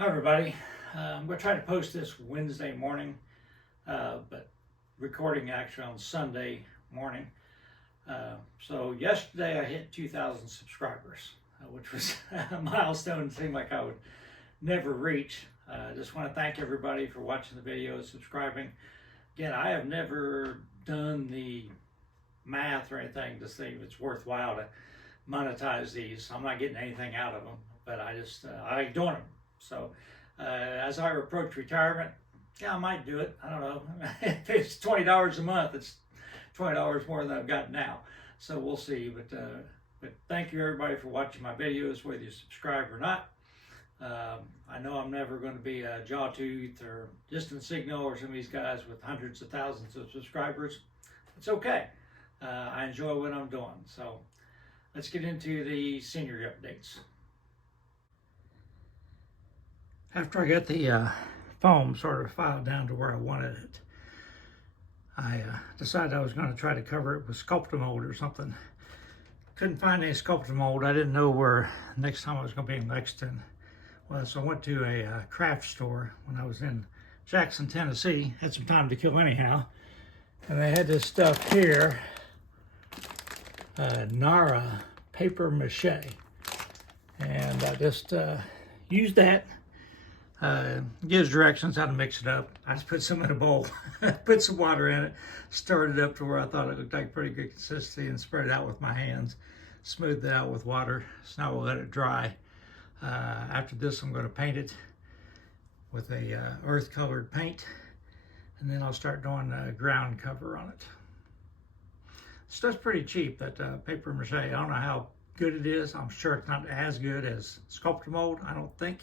Hi everybody. I'm going to try to post this Wednesday morning, but recording actually on Sunday morning. So yesterday I hit 2,000 subscribers, which was a milestone it seemed like I would never reach. I just want to thank everybody for watching the videos, subscribing. Again, I have never done the math or anything to see if it's worthwhile to monetize these. I'm not getting anything out of them, but I like doing them. So as I approach retirement, yeah, I might do it. I don't know. If it's $20 a month, it's $20 more than I've got now. So we'll see. But thank you everybody for watching my videos, whether you subscribe or not. I know I'm never going to be a Jawtooth or Distant Signal or some of these guys with hundreds of thousands of subscribers. It's okay. I enjoy what I'm doing. So let's get into the scenery updates. After I got the foam sort of filed down to where I wanted it, I decided I was going to try to cover it with Sculptamold or something. Couldn't find any Sculptamold. I didn't know where next time I was going to be in Lexington. Well, so I went to a craft store when I was in Jackson, Tennessee. Had some time to kill anyhow. And they had this stuff here, Nara paper mache. And I just used that. Gives directions how to mix it up. I just put some in a bowl, put some water in it, stirred it up to where I thought it looked like pretty good consistency, and spread it out with my hands. Smoothed it out with water. So now we'll let it dry. After this, I'm going to paint it with a earth-colored paint, and then I'll start doing a ground cover on it. Stuff's pretty cheap, that paper mache. I don't know how good it is. I'm sure it's not as good as Sculptamold, I don't think.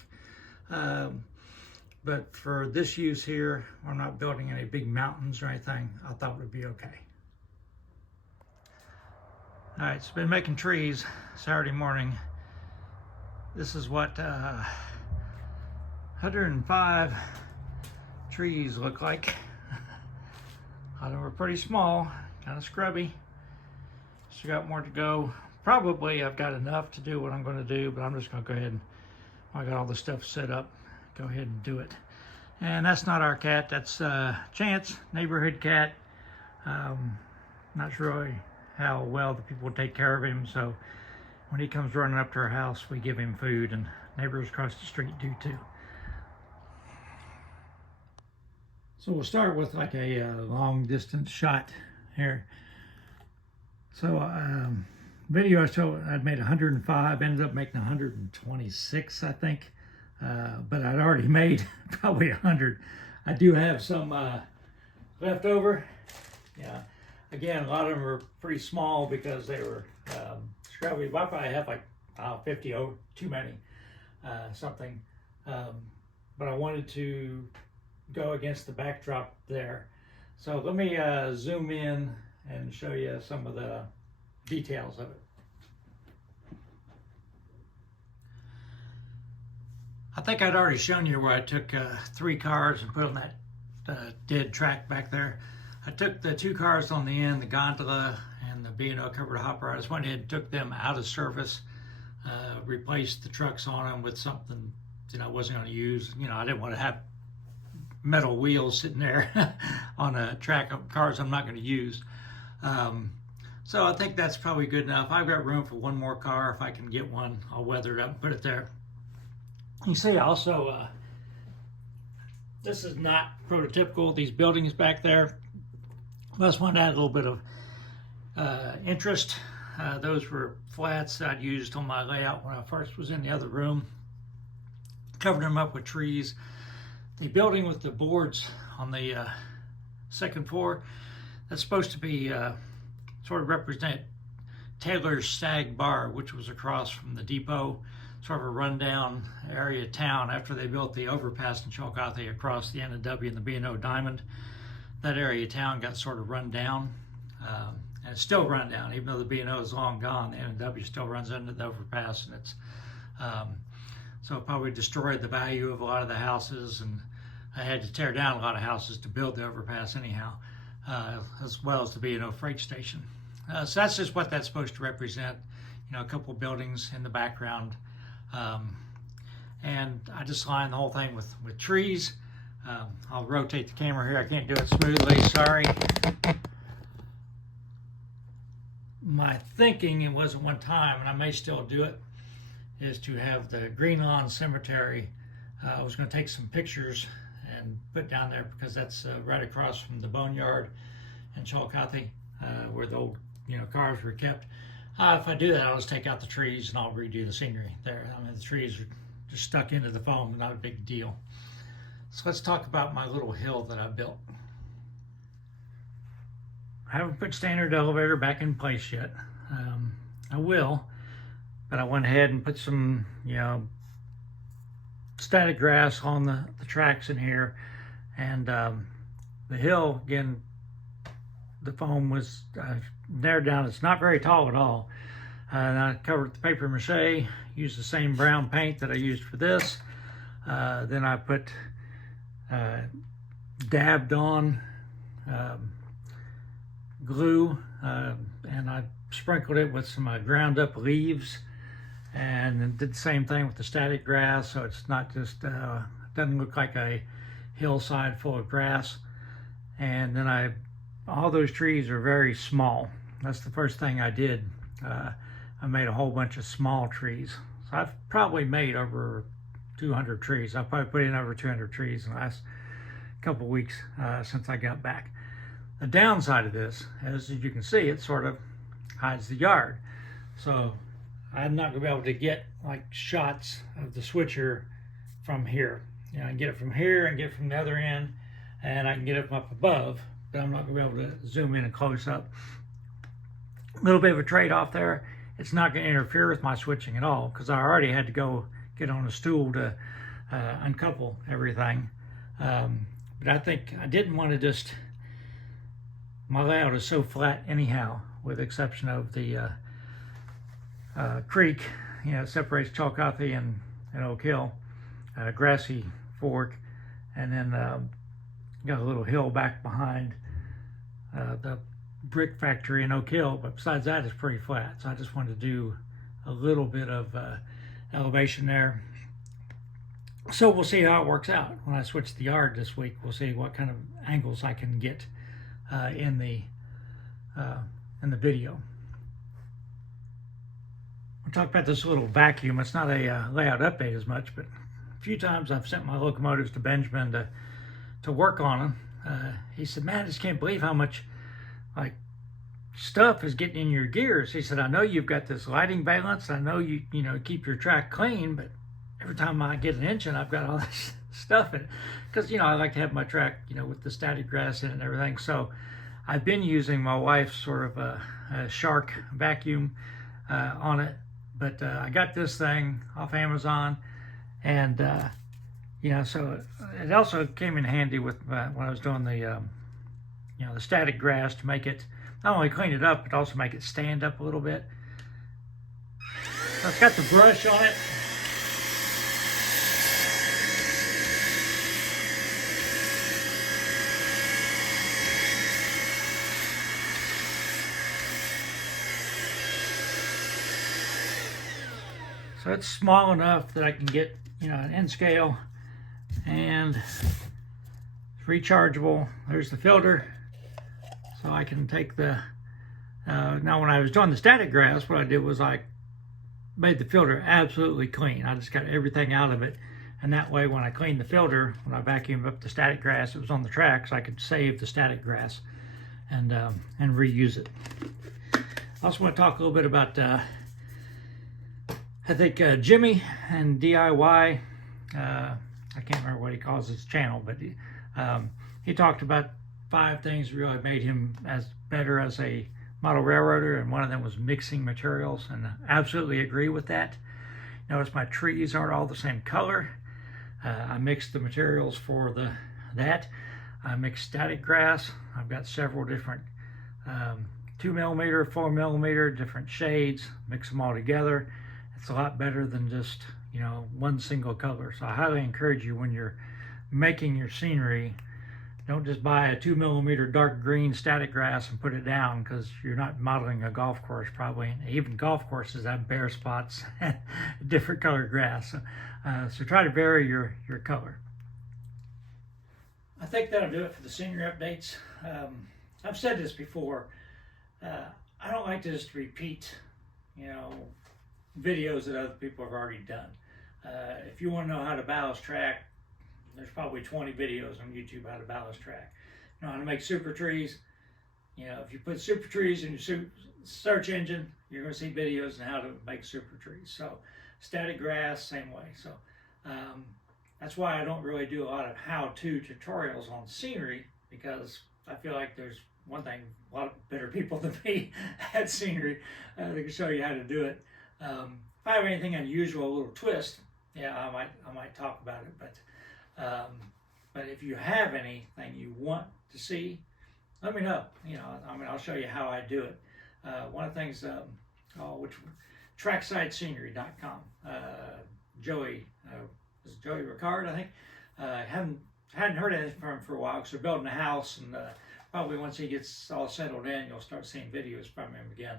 But for this use here, I'm not building any big mountains or anything. I thought it would be okay. All right, so been making trees Saturday morning. This is what 105 trees look like. A lot of them are pretty small, kind of scrubby. Still got more to go. Probably I've got enough to do what I'm going to do, but I'm just going to go ahead and, I got all the stuff set up, go ahead and do it. And that's not our cat, that's Chance, neighborhood cat. Not sure really how well the people take care of him, so when he comes running up to our house, we give him food, and neighbors across the street do too. So we'll start with like a long distance shot here. So video I showed, I'd made 105, ended up making 126, I think. But I'd already made probably 100. I do have some left over. Yeah. Again, a lot of them are pretty small because they were scrubby. I probably have like 50 over, too many, something. But I wanted to go against the backdrop there. So let me zoom in and show you some of the details of it. I think I'd already shown you where I took 3 cars and put on that dead track back there. I took the 2 cars on the end, the gondola and the B&O covered hopper. I just went ahead and took them out of service, replaced the trucks on them with something I wasn't going to use. I didn't want to have metal wheels sitting there on a track of cars I'm not going to use. So I think that's probably good enough. I've got room for one more car. If I can get one, I'll weather it up and put it there. You see also, this is not prototypical, these buildings back there. I just wanted to add a little bit of interest. Those were flats that I'd used on my layout when I first was in the other room. Covered them up with trees. The building with the boards on the second floor, that's supposed to be sort of represent Taylor's Stag Bar, which was across from the depot, sort of a rundown area of town after they built the overpass in Chillicothe across the N&W and the B&O Diamond. That area of town got sort of run down, and it's still run down, even though the B&O is long gone. The N&W still runs under the overpass, and it's so it probably destroyed the value of a lot of the houses, and I had to tear down a lot of houses to build the overpass anyhow, as well as the B&O freight station. So that's just what that's supposed to represent. A couple of buildings in the background. and I just lined the whole thing with trees. I'll rotate the camera here. I can't do it smoothly, sorry. My thinking, it was at one time, and I may still do it, is to have the Green Lawn Cemetery. I was going to take some pictures and put down there because that's right across from the boneyard in Chillicothe, where the old cars were kept. If I do that, I'll just take out the trees and I'll redo the scenery there. I mean, the trees are just stuck into the foam, not a big deal. So let's talk about my little hill that I built. I haven't put standard elevator back in place yet. I will, but I went ahead and put some, static grass on the tracks in here, and the hill, again, the foam was narrowed down. It's not very tall at all. And I covered it with paper mache, used the same brown paint that I used for this. Then I put dabbed on glue, and I sprinkled it with some ground up leaves, and did the same thing with the static grass, so it's not just doesn't look like a hillside full of grass. And then all those trees are very small. That's the first thing I did. I made a whole bunch of small trees. So I've probably made over 200 trees. I've probably put in over 200 trees in the last couple of weeks since I got back. The downside of this, as you can see, it sort of hides the yard. So I'm not going to be able to get like shots of the switcher from here. I can get it from here and get it from the other end, and I can get it from up above, but I'm not going to be able to zoom in and close up. A little bit of a trade-off there. It's not going to interfere with my switching at all, because I already had to go get on a stool to uncouple everything. But I think I didn't want to just, my layout is so flat anyhow, with the exception of the creek, separates Chillicothe and Oak Hill, grassy fork, and then got a little hill back behind the brick factory in Oak Hill, but besides that, it's pretty flat. So I just wanted to do a little bit of elevation there. So we'll see how it works out when I switch the yard this week. We'll see what kind of angles I can get in the video. We'll talk about this little vacuum. It's not a layout update as much, but a few times I've sent my locomotives to Benjamin to work on them. He said, "Man, I just can't believe how much stuff is getting in your gears." He said, "I know you've got this lighting valance. I know you keep your track clean, but every time I get an engine, I've got all this stuff in it." Because, I like to have my track, with the static grass in it and everything. So I've been using my wife's sort of a shark vacuum on it. But I got this thing off Amazon, and, so it also came in handy with when I was doing the static grass, to make it not only clean it up, but also make it stand up a little bit. So it's got the brush on it. So it's small enough that I can get, an N scale, and it's rechargeable. There's the filter. So I can take the, now when I was doing the static grass, what I did was I made the filter absolutely clean. I just got everything out of it. And that way when I cleaned the filter, when I vacuumed up the static grass, it was on the tracks, I could save the static grass and reuse it. I also want to talk a little bit about, I think Jimmy and DIY, I can't remember what he calls his channel, but he talked about 5 things that really made him better as a model railroader, and one of them was mixing materials, and I absolutely agree with that. Notice my trees aren't all the same color. I mixed the materials for that. I mixed static grass. I've got several different 2mm, 4mm, different shades, mix them all together. It's a lot better than just, one single color. So I highly encourage you, when you're making your scenery, Don't just buy a 2mm dark green static grass and put it down, because you're not modeling a golf course probably. Even golf courses have bare spots, different colored grass. So try to vary your color. I think that'll do it for the scenery updates. I've said this before. I don't like to just repeat, videos that other people have already done. If you want to know how to ballast track, there's probably 20 videos on YouTube how to ballast track. You know how to make super trees. If you put super trees in your search engine, you're going to see videos on how to make super trees. So static grass, same way. So that's why I don't really do a lot of how-to tutorials on scenery, because I feel like there's one thing, a lot of better people than me at scenery that can show you how to do it. If I have anything unusual, a little twist, yeah, I might talk about it. But if you have anything you want to see, let me know. I'll show you how I do it. One of the things, tracksidescenery.com. Joey, is it Joey Ricard, I think. Hadn't heard anything from him for a while, because they're building a house, and probably once he gets all settled in, you'll start seeing videos from him again.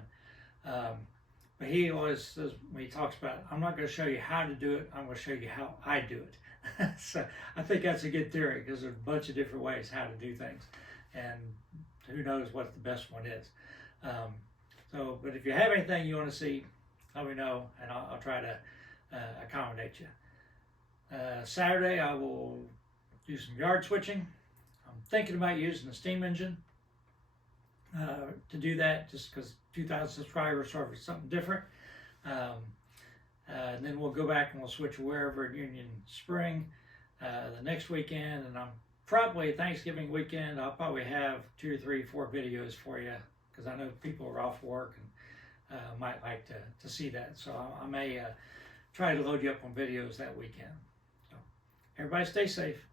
But he always says, when he talks about, I'm not going to show you how to do it, I'm going to show you how I do it. So I think that's a good theory, because there's a bunch of different ways how to do things, and who knows what the best one is. But if you have anything you want to see, let me know, and I'll try to accommodate you. Saturday I will do some yard switching. I'm thinking about using the steam engine to do that, just because 2,000 subscribers, sort of something different. And then we'll go back and we'll switch wherever in Union Spring the next weekend, and I'm probably Thanksgiving weekend. I'll probably have 2 or 3, 4 videos for you, because I know people are off work and might like to see that. So I may try to load you up on videos that weekend. So everybody stay safe.